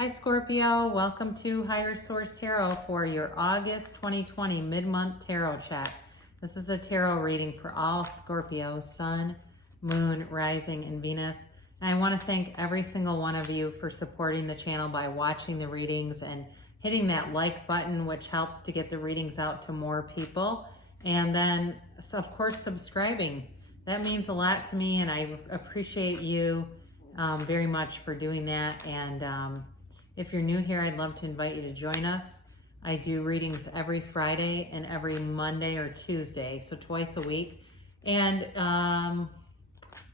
Hi Scorpio, welcome to Higher Source Tarot for your August 2020 mid-month tarot check. This is a tarot reading for all Scorpio, Sun, Moon, Rising, and Venus. And I want to thank every single one of you for supporting the channel by watching the readings and hitting that like button, which helps to get the readings out to more people. And then, so of course, subscribing. That means a lot to me, and I appreciate you very much for doing that. And if you're new here, I'd love to invite you to join us. I do readings every Friday and every Monday or Tuesday, so twice a week. And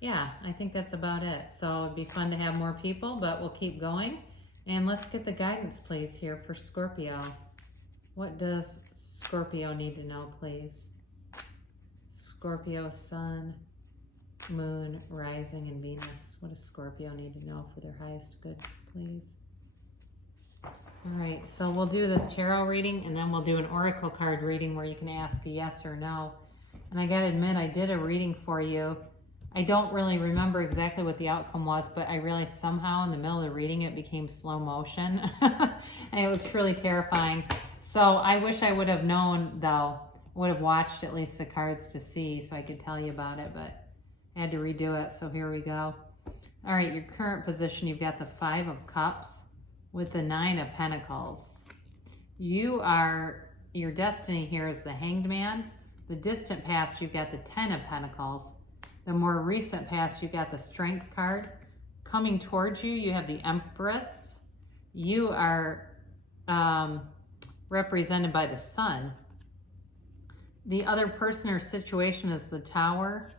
yeah, I think that's about it. So it'd be fun to have more people, but we'll keep going. And let's get the guidance, please, here for Scorpio. What does Scorpio need to know, please? Scorpio, Sun, Moon, Rising, and Venus. What does Scorpio need to know for their highest good, please? All right, so we'll do this tarot reading, and then we'll do an oracle card reading where you can ask a yes or no. And I gotta admit, I did a reading for you. I don't really remember exactly what the outcome was, but I realized somehow in the middle of the reading it became slow motion. And it was truly terrifying. So I wish I would have known, though. I would have watched at least the cards to see so I could tell you about it, but I had to redo it, so here we go. All right, your current position, you've got the Five of Cups with the Nine of Pentacles. Your destiny here is the Hanged Man. The distant past, you've got the Ten of Pentacles. The more recent past, you've got the Strength card. Coming towards you, you have the Empress. You are represented by the Sun. The other person or situation is the Tower.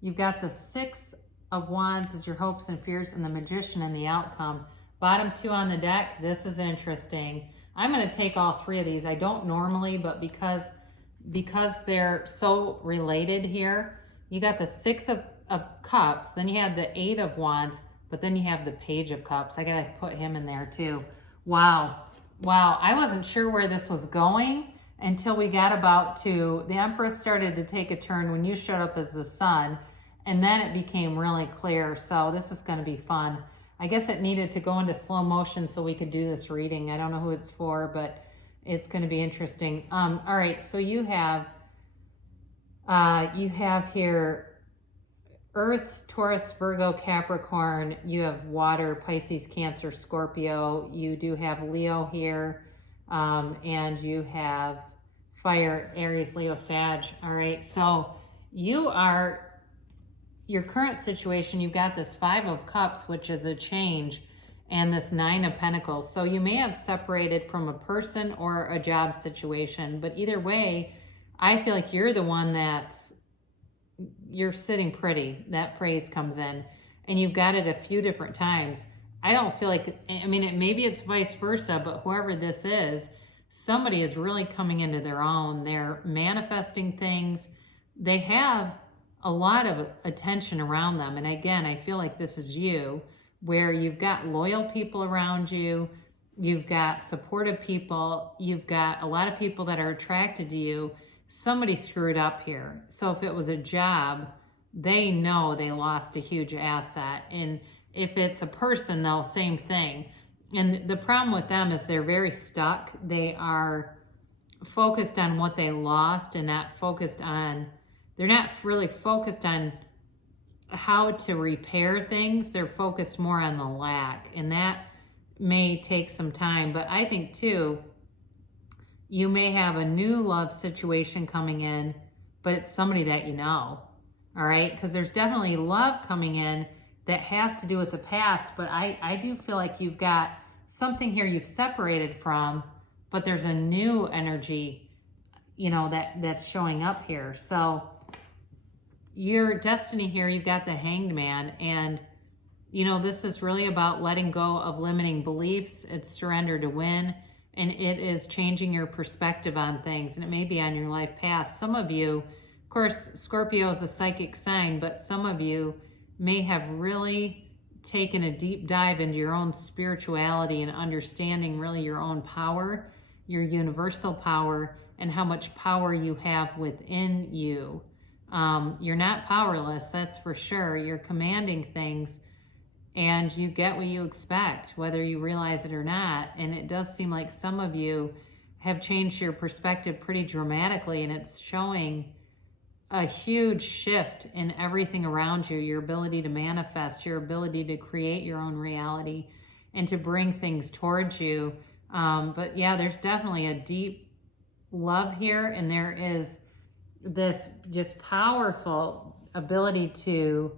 You've got the Six of Wands as your hopes and fears, and the Magician in the outcome. Bottom two on the deck, this is interesting. I'm going to take all three of these. I don't normally, but because they're so related here, you got the Six of Cups, then you have the Eight of Wands, but then you have the Page of Cups. I got to put him in there too. Wow. I wasn't sure where this was going until we got about to, the Empress started to take a turn when you showed up as the Sun, and then it became really clear. So this is going to be fun. I guess it needed to go into slow motion so we could do this reading. I don't know who it's for, but it's going to be interesting. All right, so you have here Earth, Taurus, Virgo, Capricorn. You have water, Pisces, Cancer, Scorpio. You do have Leo here, and you have fire, Aries, Leo, Sag. All right, so your current situation, you've got this Five of Cups, which is a change, and this Nine of Pentacles. So you may have separated from a person or a job situation, but either way, I feel like you're the one you're sitting pretty. That phrase comes in, and you've got it a few different times. I don't feel like, maybe it's vice versa, but whoever this is, somebody is really coming into their own. They're manifesting things. They have a lot of attention around them. And again, I feel like this is you, where you've got loyal people around you, you've got supportive people, you've got a lot of people that are attracted to you. Somebody screwed up here. So if it was a job, they know they lost a huge asset. And if it's a person, though, same thing. And the problem with them is they're very stuck. They are focused on what they lost and they're not really focused on how to repair things. They're focused more on the lack, and that may take some time. But I think too, you may have a new love situation coming in, but it's somebody that you know, all right? Because there's definitely love coming in that has to do with the past, but I do feel like you've got something here you've separated from, but there's a new energy, that's showing up here. So your destiny here, you've got the Hanged Man, and this is really about letting go of limiting beliefs. It's surrender to win, and it is changing your perspective on things, and it may be on your life path. Some of you, of course, Scorpio is a psychic sign, but some of you may have really taken a deep dive into your own spirituality and understanding really your own power, your universal power, and how much power you have within you. You're not powerless, that's for sure. You're commanding things and you get what you expect, whether you realize it or not. And it does seem like some of you have changed your perspective pretty dramatically, and it's showing a huge shift in everything around you, your ability to manifest, your ability to create your own reality and to bring things towards you. But yeah, there's definitely a deep love here, and there is this just powerful ability to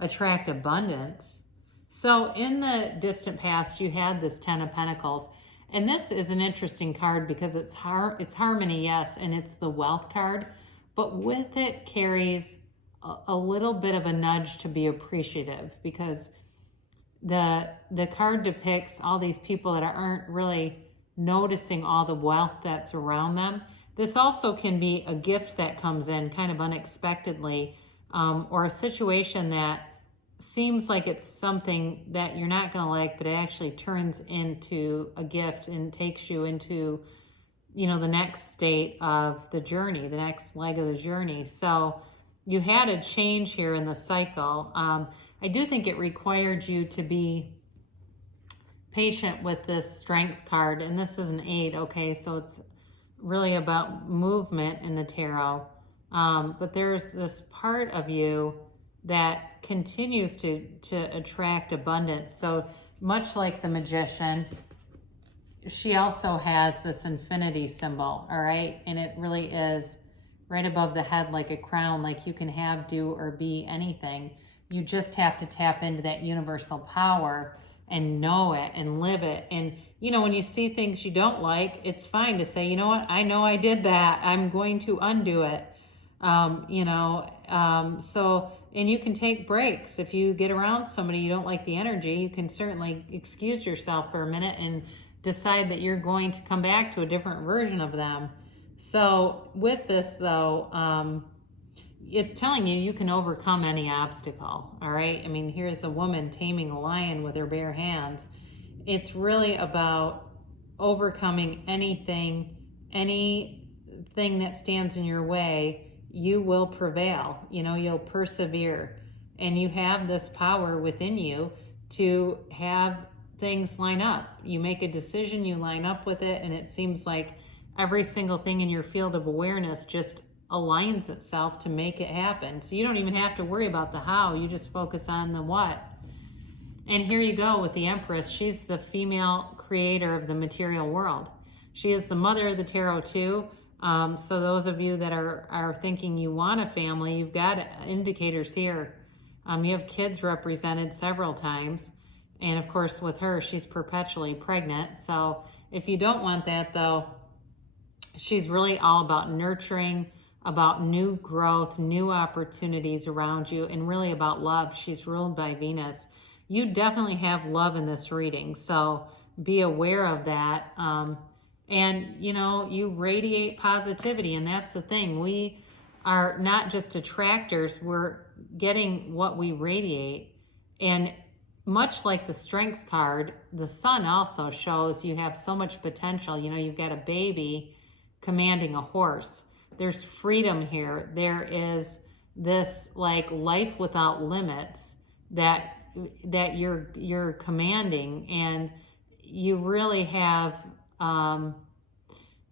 attract abundance. So in the distant past, you had this Ten of Pentacles, and this is an interesting card because it's harmony, yes, and it's the wealth card, but with it carries a little bit of a nudge to be appreciative, because the card depicts all these people that aren't really noticing all the wealth that's around them. This also can be a gift that comes in kind of unexpectedly, or a situation that seems like it's something that you're not going to like, but it actually turns into a gift and takes you into, you know, the next state of the journey, the next leg of the journey. So you had a change here in the cycle. I do think it required you to be patient with this Strength card, and this is an 8, okay? So it's really about movement in the tarot. But there's this part of you that continues to attract abundance. So much like the Magician, she also has this infinity symbol, all right? And it really is right above the head like a crown, like you can have, do, or be anything. You just have to tap into that universal power and know it and live it. And, you know, when you see things you don't like, it's fine to say, you know what, I know I did that. I'm going to undo it. And you can take breaks. If you get around somebody you don't like the energy, you can certainly excuse yourself for a minute and decide that you're going to come back to a different version of them. So with this though, it's telling you you can overcome any obstacle, all right? I mean, here's a woman taming a lion with her bare hands. It's really about overcoming anything that stands in your way. You will prevail, you know, you'll persevere, and you have this power within you to have things line up. You make a decision, you line up with it, and it seems like every single thing in your field of awareness just aligns itself to make it happen. So you don't even have to worry about the how, you just focus on the what. And here you go with the Empress. She's the female creator of the material world. She is the mother of the tarot too. So those of you that are thinking you want a family, you've got indicators here. You have kids represented several times. And of course with her, she's perpetually pregnant. So if you don't want that though, she's really all about nurturing, about new growth, new opportunities around you, and really about love. She's ruled by Venus. You definitely have love in this reading, so be aware of that. And, you know, you radiate positivity, and that's the thing. We are not just attractors, we're getting what we radiate. And much like the Strength card, the Sun also shows you have so much potential. You know, you've got a baby commanding a horse. There's freedom here. There is this like life without limits that you're commanding, and you really have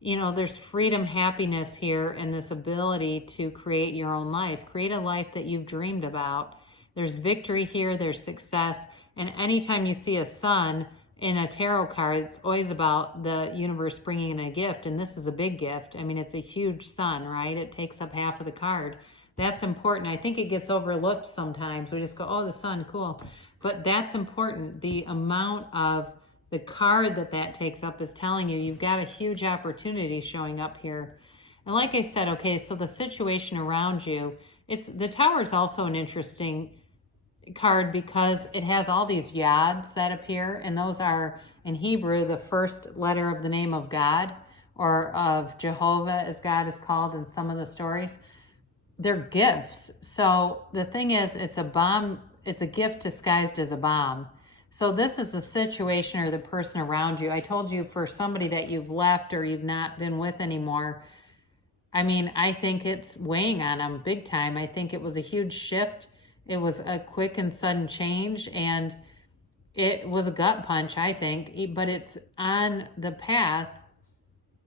there's freedom, happiness here, and this ability to create your own life, create a life that you've dreamed about. There's victory here, there's success, and anytime you see a sun in a tarot card, it's always about the universe bringing in a gift, and this is a big gift. I mean, it's a huge sun, right? It takes up half of the card. That's important. I think it gets overlooked sometimes. We just go, oh, the sun, cool. But that's important. The amount of the card that takes up is telling you you've got a huge opportunity showing up here. And like I said, okay, so the situation around you, the Tower is also an interesting card because it has all these yads that appear, and those are in Hebrew the first letter of the name of God, or of Jehovah as God is called in some of the stories. They're gifts. So the thing is, it's a bomb, it's a gift disguised as a bomb. So this is a situation or the person around you. I told you, for somebody that you've left or you've not been with anymore, I mean, I think it's weighing on them big time. I think it was a huge shift. It was a quick and sudden change, and it was a gut punch, I think, but it's on the path.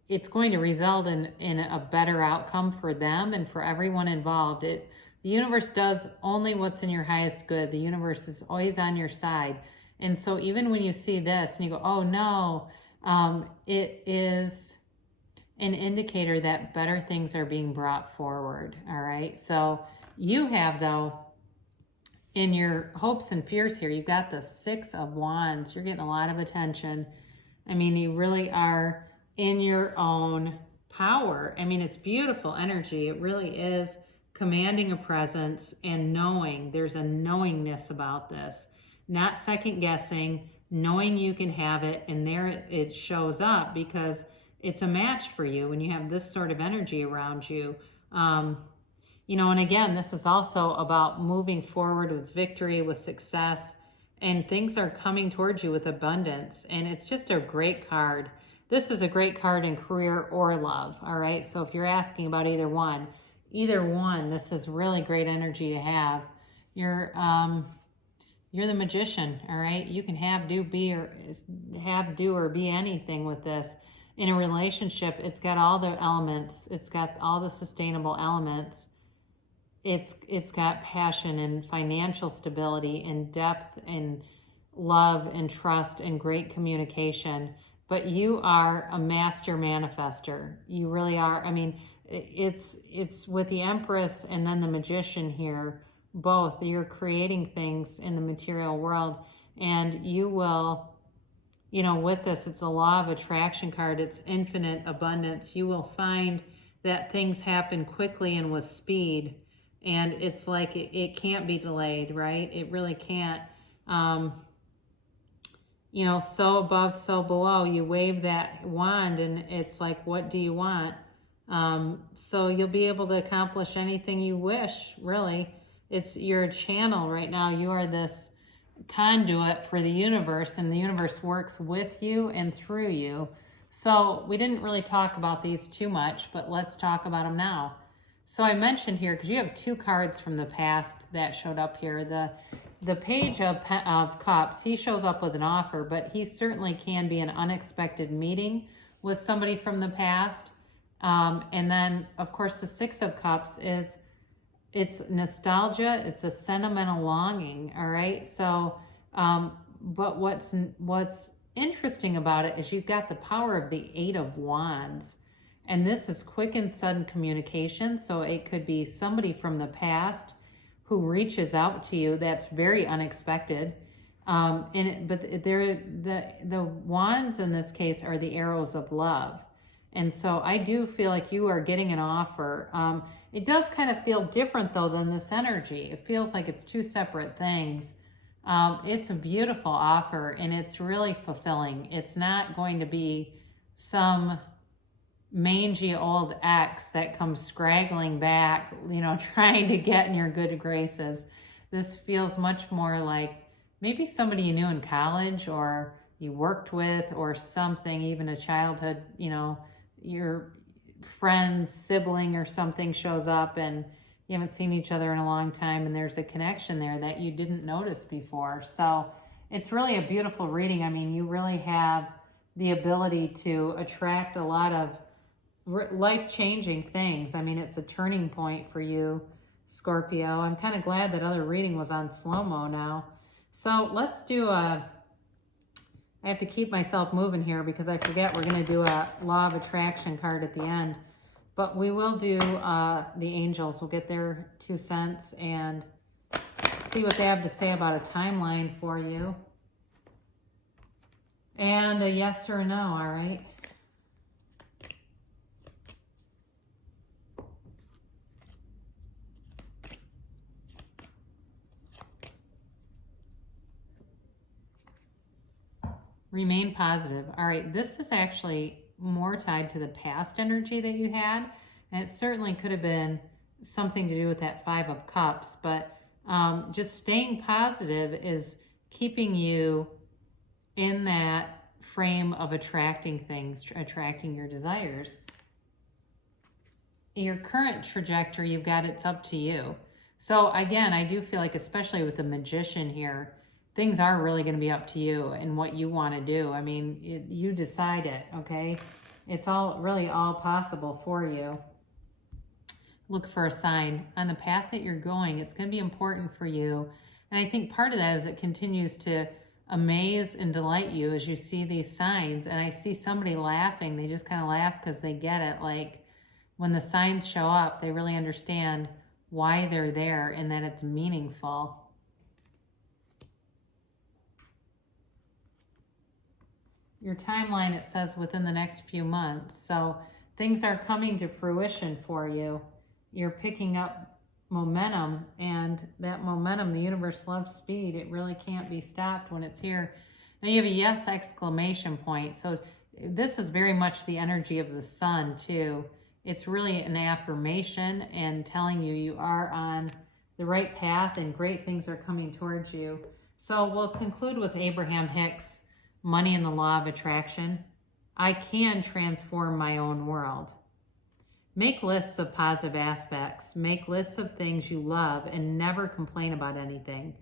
It's going to result in a better outcome for them and for everyone involved. The universe does only what's in your highest good. The universe is always on your side. And so even when you see this and you go, oh no, it is an indicator that better things are being brought forward. All right. So you have, though, in your hopes and fears here, you've got the 6 of Wands. You're getting a lot of attention. I mean, you really are in your own power. I mean, it's beautiful energy. It really is commanding a presence and knowing. There's a knowingness about this, not second guessing, knowing you can have it. And there it shows up because it's a match for you when you have this sort of energy around you. You know, and again, this is also about moving forward with victory, with success, and things are coming towards you with abundance. And it's just a great card. This is a great card in career or love. All right. So if you're asking about either one, this is really great energy to have. You're the magician. All right. You can have, do, or be anything with this. In a relationship, it's got all the elements. It's got all the sustainable elements. It's got passion and financial stability and depth and love and trust and great communication. But you are a master manifester. You really are. I mean, it's with the Empress and then the Magician here, both. You're creating things in the material world, and you will, you know, with this, it's a law of attraction card. It's infinite abundance. You will find that things happen quickly and with speed. And it's like it can't be delayed, right? It really can't. You know, so above, so below. You wave that wand and it's like, what do you want? So you'll be able to accomplish anything you wish, really. You're a channel right now. You are this conduit for the universe, and the universe works with you and through you. So we didn't really talk about these too much, but let's talk about them now. So I mentioned here, because you have 2 cards from the past that showed up here. The Page of Cups, he shows up with an offer, but he certainly can be an unexpected meeting with somebody from the past. And then, of course, the 6 of Cups it's nostalgia. It's a sentimental longing, all right? So, but what's interesting about it is you've got the power of the 8 of Wands. And this is quick and sudden communication. So it could be somebody from the past who reaches out to you. That's very unexpected. But the wands in this case are the arrows of love. And so I do feel like you are getting an offer. It does kind of feel different though than this energy. It feels like it's 2 separate things. It's a beautiful offer and it's really fulfilling. It's not going to be some mangy old ex that comes scraggling back, you know, trying to get in your good graces. This feels much more like maybe somebody you knew in college or you worked with or something, even a childhood, you know, your friend's sibling or something shows up and you haven't seen each other in a long time and there's a connection there that you didn't notice before. So it's really a beautiful reading. I mean, you really have the ability to attract a lot of life-changing things. I mean, it's a turning point for you, Scorpio. I'm kind of glad that other reading was on slow-mo now. So let's do I have to keep myself moving here because I forget we're going to do a law of attraction card at the end. But we will do the angels. We'll get their 2 cents and see what they have to say about a timeline for you. And a yes or a no, all right? Remain positive. All right, this is actually more tied to the past energy that you had, and it certainly could have been something to do with that 5 of Cups, but just staying positive is keeping you in that frame of attracting things, attracting your desires. Your current trajectory, you've got it's up to you. So again, I do feel like, especially with the Magician here, things are really going to be up to you and what you want to do. I mean, you decide it, okay? It's all really all possible for you. Look for a sign on the path that you're going. It's going to be important for you. And I think part of that is it continues to amaze and delight you as you see these signs. And I see somebody laughing. They just kind of laugh because they get it. Like when the signs show up, they really understand why they're there and that it's meaningful. Your timeline, it says within the next few months. So things are coming to fruition for you. You're picking up momentum, and that momentum, the universe loves speed. It really can't be stopped when it's here. Now you have a yes exclamation point. So this is very much the energy of the sun too. It's really an affirmation and telling you you are on the right path and great things are coming towards you. So we'll conclude with Abraham Hicks, Money and the Law of Attraction. I can transform my own world. Make lists of positive aspects. Make lists of things you love and never complain about anything.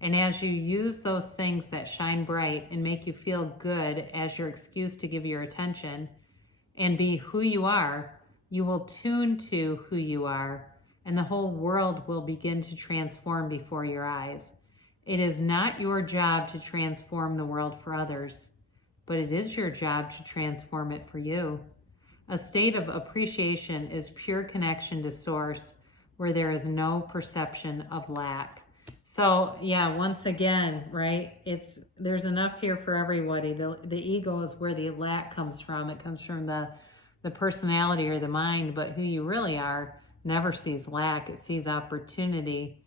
And as you use those things that shine bright and make you feel good as your excuse to give your attention and be who you are, you will tune to who you are, and the whole world will begin to transform before your eyes. It is not your job to transform the world for others, but it is your job to transform it for you. A state of appreciation is pure connection to source where there is no perception of lack. So yeah, once again, right, there's enough here for everybody. The ego is where the lack comes from. It comes from the personality or the mind, but who you really are never sees lack. It sees opportunity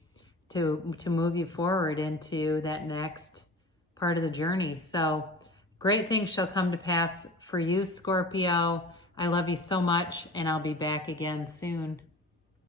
to move you forward into that next part of the journey. So great things shall come to pass for you, Scorpio. I love you so much, and I'll be back again soon.